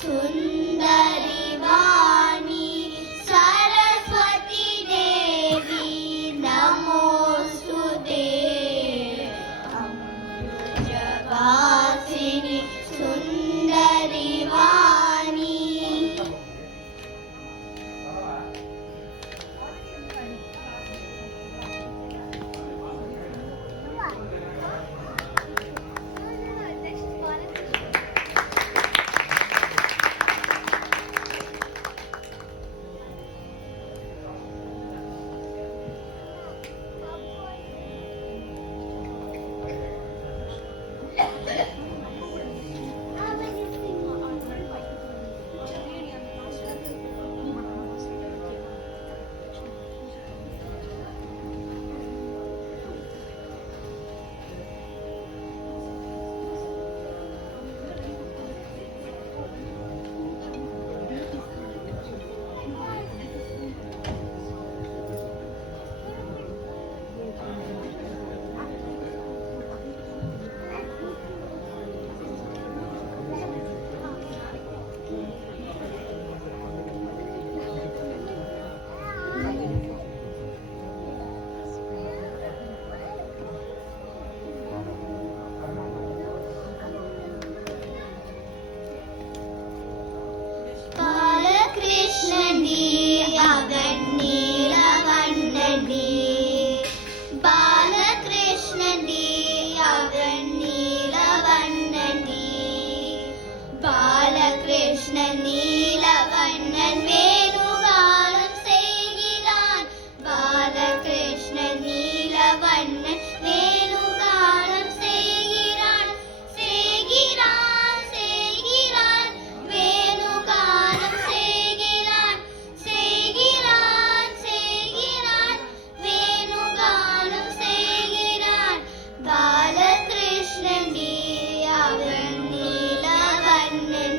सुन्दरी பாலகிருஷ்ணன் நீலவண்ணன் வேணுகானம் செய்கிறான். பாலகிருஷ்ணன் நீலவண்ணன் வேணுகானம் செய்கிறான். செய்கிறான் செய்கிறான் வேணுகானம் செய்கிறான். செய்கிறான் செய்கிறான் வேணுகானம் செய்கிறான். பாலகிருஷ்ணன் அவன் நீலவண்ணன்.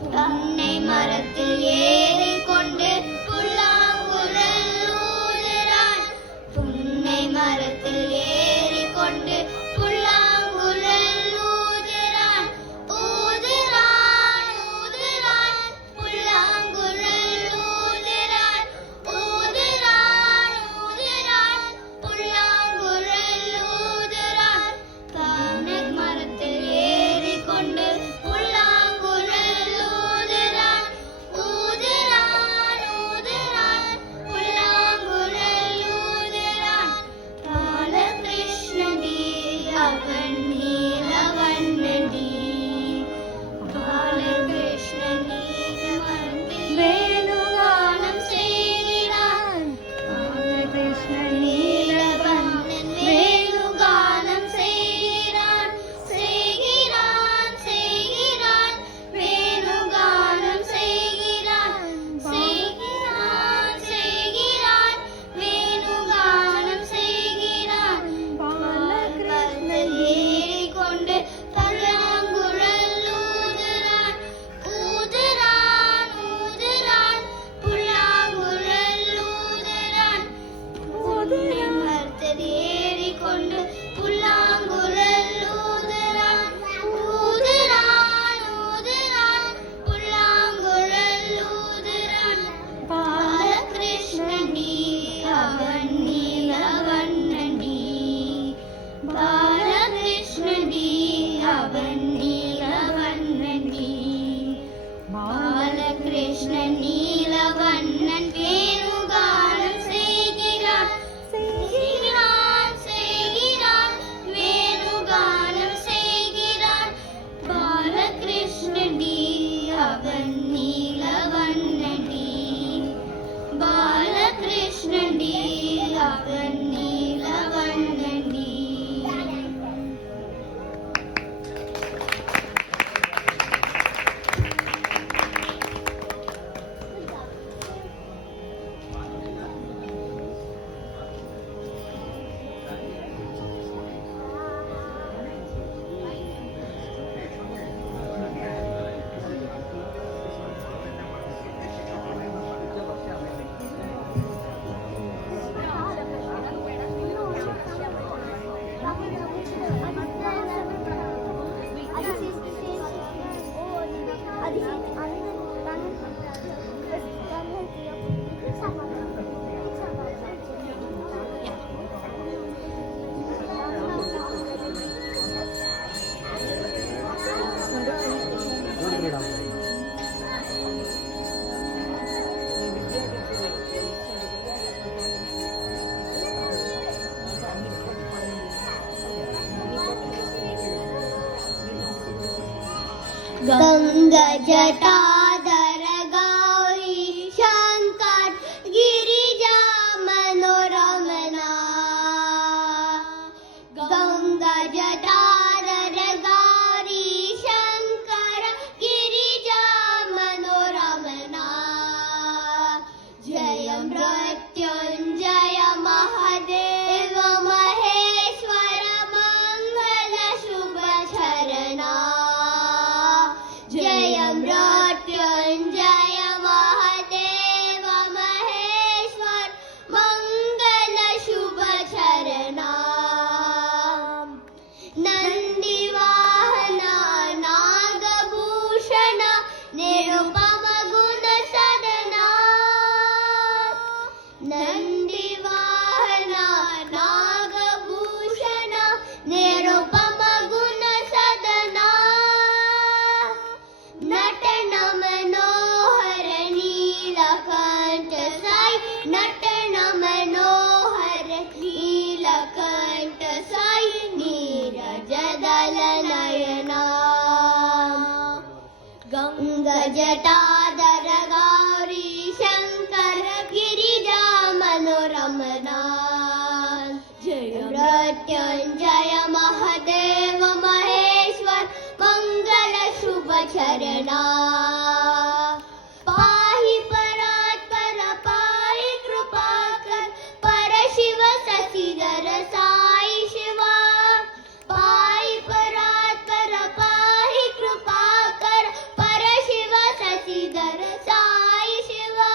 புன்னை மரத்தில் ஏறிக்கொண்டு புல்லாங்குழல் ஊதுறான். புன்னை மரத்தில் ஏறிக்கொண்டு புல்லாங்குழல் ஊதுறான். ஊதுறான் ஊதுறான் புல்லாங்குழல் ஊதுறான். ஊதுறான் ஊதுறான் புல்லாங்குழல் ஊதுறான். பானை மரத்தில் ஏறிக்கொண்டு புல்லாங்குழல் ஊதுறான். ஊதுறான் ஊதுறான் புல்லாங்குழல் ஊதுறான். பாலகிருஷ்ணன் அவன் நீலவண்ணன். பாலகிருஷ்ணன் நீலவண்ணன் வேணுகானம் செய்கிறான். பாலகிருஷ்ணன் நீலவண்ணன் வேணுகானம் செய்கிறான். செய்கிறான் செய்கிறான் வேணுகானம் செய்கிறான். செய்கிறான் செய்கிறான் வேணுகானம் செய்கிறான். பாலகிருஷ்ணன் ஏறிக்கொண்டு புல்லாங்குழல் ஊதுறான். ஊதுறான் ஊதுறான் புல்லாங்குழல் ஊதுறான். புன்னை மரத்தில் ஏறிக்கொண்டு புல்லாங்குழல் ஊதுறான். ஊதுறான் ஊதுறான் புல்லாங்குழல் ஊதுறான். பாலகிருஷ்ணன் அவன் நீலவண்ணன். பாலகிருஷ்ணன் அவன் நீலவண்ணன். பாலகிருஷ்ணன் நீலவண்ணன் வேணுகானம் செய்கிறான். செய்கிறான் செய்கிறான் வேணுகானம் செய்கிறான். பாலகிருஷ்ணன் அவன் நீலவண்ணன். பாலகிருஷ்ணன் அவன் நீலவண்ணன். गंगा जटाधर गौरी शंकर गिरिजा मनोरमना. गंगा जटाधर गौरी शंकर गिरिजा मनोरमना. जय मृत्युंजय महादेव महेश्वर मंगल शुभ शरणा. जय मृत्यु गङ्गजटाधर गौरी शङ्कर गिरिजा मनोरमना जय मृत्युञ्जय महादेव महेश्वर मंगल शुभ चरणा पाहि परात्पर पाहि कृपाकर परशिव शशिधर साई शिवा पाहि परात्पर पाहि कृपाकर परशिव शशिधर साई शिवा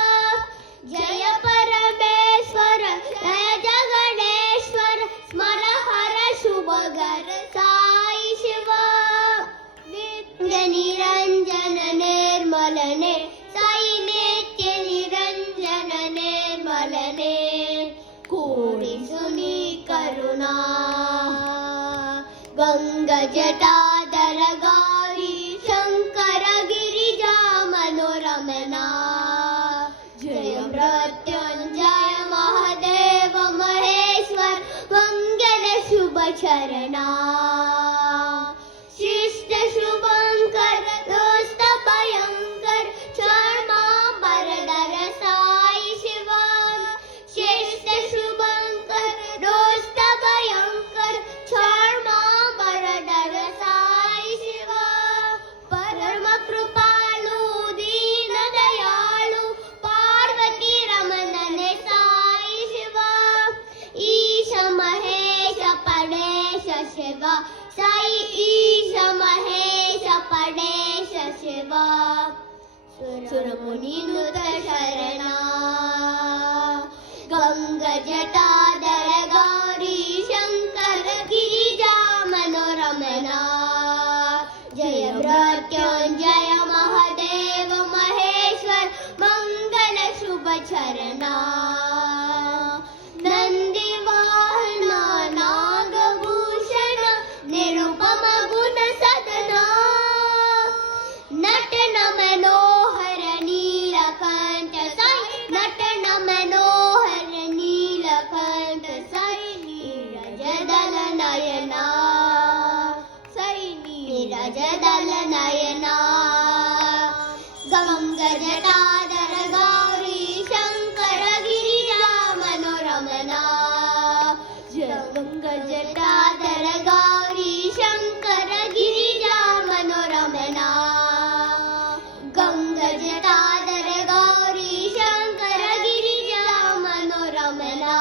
जय परमेश्वर जय जगणेश्वर स्मर हर शुभकर साई शिवा नित्य निरंजन निर्मलने साई नित्य निरंजन निर्मलने कोटि सुनी करुणा गङ्गजटाधर गौरी शङ्कर गिरिजा मनोरमना जय मृत्युञ्जय महादेव महेश्वर मंगल शुभ चरणा शिष्ट शुभंकर दोस्त भयंकर चर्मांबरधर साई शिवा शिष्ट शुभंकर दोस्त भयंकर चर्मांबरधर साई शिवा परम कृपालु दीन दयालु पार्वती रमणन साई शिवा ईश महेश पडेश शिवा साई ईश महेश पडेश शिवा सुरमुनि नुत शरणा गङ्गजटाधर गौरी शङ्कर गिरिजा मनोरमना जय मृत्युञ्जय महादेव महेश्वर मंगल शुभ चरणा नंदिवाहना नागभूषण निरुपम गुण सदना नटन मनोहर नीलकंठ साई नटन मनोहर नीलकंठ साई नीरजदल नयना साई नीरजदल नयना गङ्गजटाधर गौरी शङ्कर गिरिजा मनोरमना गङ्गजटाधर गौरी शङ्कर गिरिजा मनोरमना गङ्गजटाधर गौरी शङ्कर गिरिजा मनोरमना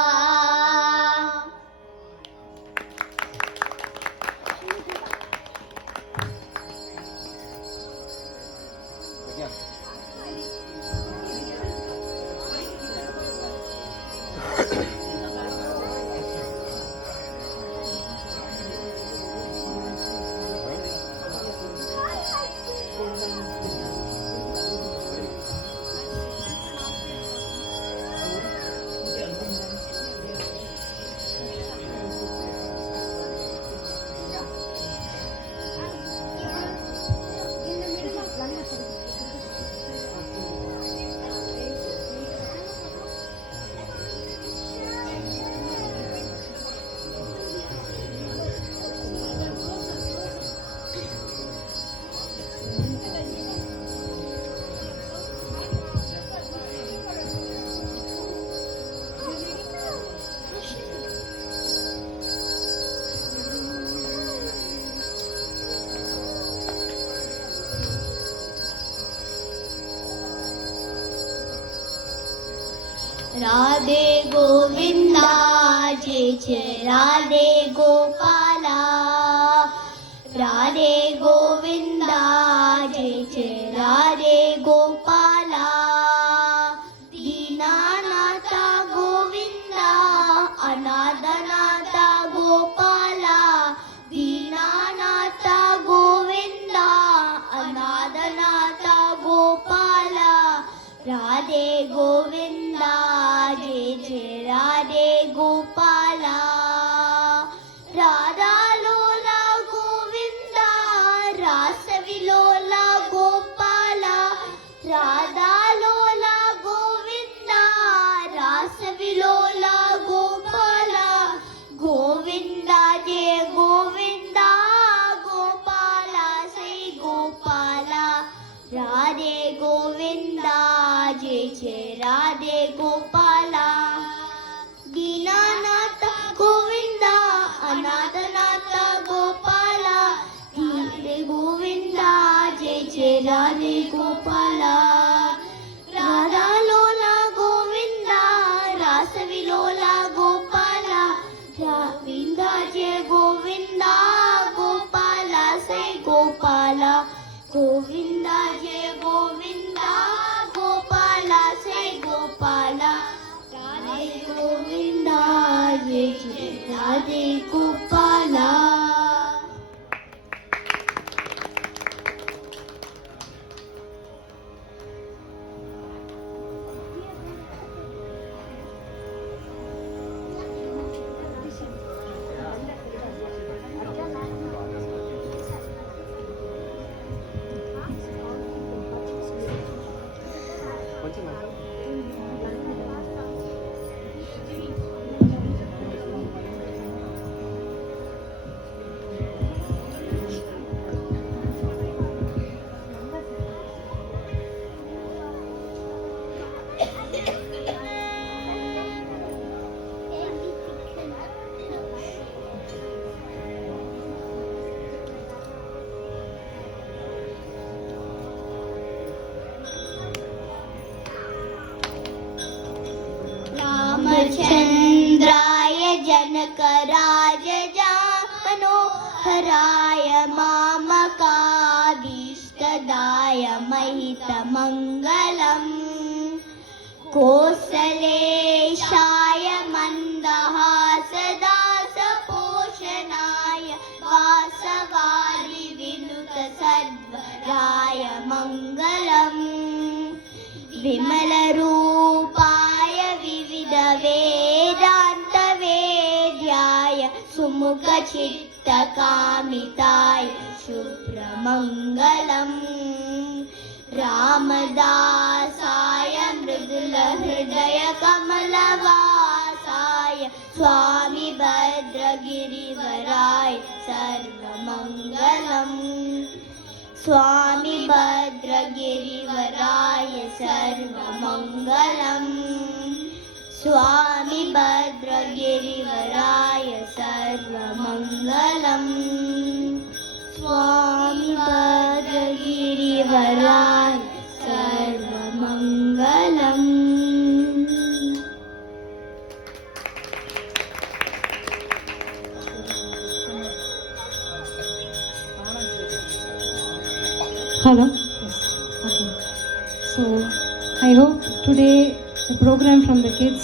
राधे गोविंदा जय जय राधे गोपाला राधे गोविंदा जय जय राधे गोपाला दीनानाथा गोविंदा अनाथनाथा गोपाला दीनानाथा गोविंदा अनाथनाथा गोपाला राधे गोविंदा जय जय राधे गोपाला राधा लोला गोविंदा रास विलोला गोपाला राधा लोला गोविंदा रास विलोला गोपाला गोविंदा जय गोविंदा गोपाला से गोपाला राधे जय राधे गोपाला दीनानाथ गोविंदा अनाथनाथ गोपाला धीरे गोविंदा जय जय राधे गोपाला राधा लोला गोविंदा रास विलोला गोपाला गोविंदा जय गोविंदा गोपाला से गोपाला गोविंदा जय गोविंदा गोपाला से गोपाला राधे गोविंदा जय जय राधे गोपाला रामचन्द्राय जनकराजजा मनोहराय मामकाभीष्टदाय महितमङ्गलम् कोसलेशाय मन्दहासदासपोषणाय वासवादिविनुतसद्वराय मङ्गलम् विमलरूपाय विविधवेदान्तवेद्याय सुमुखचित्तकामिताय शुभ्रमङ्गलम् रामदासाय मृदुलहृदयकमलवासाय स्वामी भद्रगिरिवराय सर्वमङ्गलम् स्वामी भद्रगिरिवराय सर्वमङ्गलम् स्वामी भद्रगिरिवराय सर्वमङ्गलम् स्वामी भद्रगिरिवराय सर्वमङ्गलम् Hello? Yes. Okay. So, I hope today the program from the kids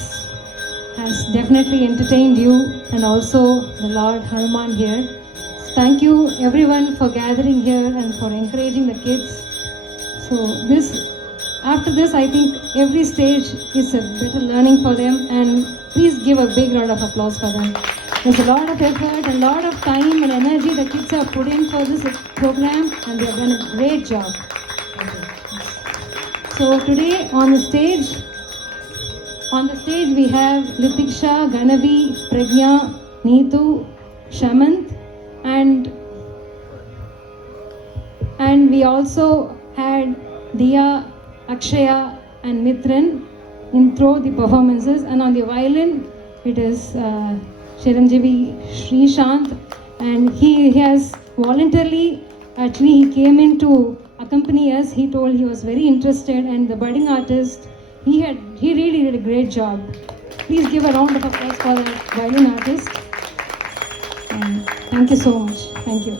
has definitely entertained you and also the Lord Hanuman here. Thank you everyone for gathering here and for encouraging the kids. So, after this, I think every stage is a better learning for them, and please give a big round of applause for them. There's a lot of effort, a lot of time and energy the kids have put in for this program, and they have done a great job. So today on the stage we have Litiksha, Ganavi, Pragya, Neetu, Shamant, and we also had Diya, Akshaya and Mithran through the performances, and on the violin it is Chiranjeevi Srishant, and he has voluntarily, actually he came in to accompany us. He told he was very interested, and the budding artist, he really did a great job. Please give a round of applause for the violin artist. And thank you so much. Thank you.